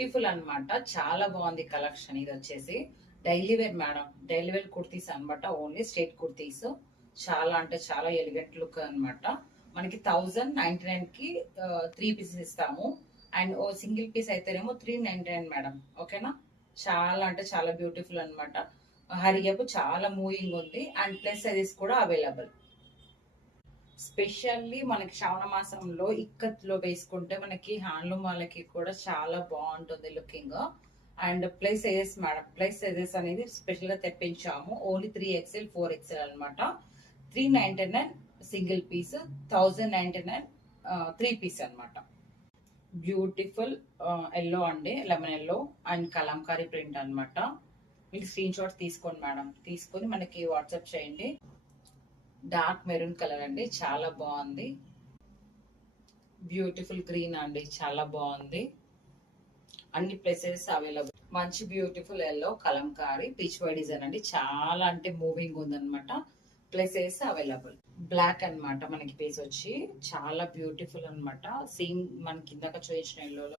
Beautiful అన్నమాట. చాలా బాగుంది కలెక్షన్. ఇది వచ్చేసి daily wear madam, daily wear kurtis అన్నమాట. Only straight kurtis. చాలా అంటే చాలా ఎలిగెంట్ లుక్ అన్నమాట. మనకి 1099 కి 3 పీసెస్ ఇస్తాము. అండ్ ఓ సింగిల్ పీస్ అయితేనేమో 399 మేడం. ఓకేనా. చాలా అంటే చాలా బ్యూటిఫుల్ అన్నమాట. హరియపు చాలా మూవింగ్ ఉంది. అండ్ ప్లస్ సైజెస్ కూడా అవైలబుల్. స్పెషల్లీ మనకి శ్రావణ మాసంలో ఇక్కత్లో వేసుకుంటే మనకి హ్యాండ్లూమ్ వాళ్ళకి కూడా చాలా బాగుంటుంది looking. And plus sizes madam, plus sizes అనేది స్పెషల్ గా తెప్పించాము. ఓన్లీ 3XL 4XL అనమాట. 399 సింగిల్ పీస్, 1099 3 పీస్ అనమాట. బ్యూటిఫుల్ ఎల్లో అండి, lemon yellow and Kalamkari print అన్నమాట. మీకు స్క్రీన్ షాట్ తీసుకోండి మేడం. తీసుకొని మనకి వాట్సాప్ చేయండి. డార్క్ మెరూన్ కలర్ అండి, చాలా బాగుంది. బ్యూటిఫుల్ గ్రీన్ అండి, చాలా బాగుంది. అన్ని ప్లేసెస్ అవైలబుల్. మంచి బ్యూటిఫుల్ ఎల్లో కలంకారీ పీచ్ వై డిజైన్ అండి, చాలా అంటే మూవింగ్ ఉందన్నమాట. Places available. బ్లాక్ అన్నమాట మనకి పీస్ వచ్చి చాలా బ్యూటిఫుల్ అన్నమాట. సేమ్ మనకి ఇందాక చూపించిన ఎల్లో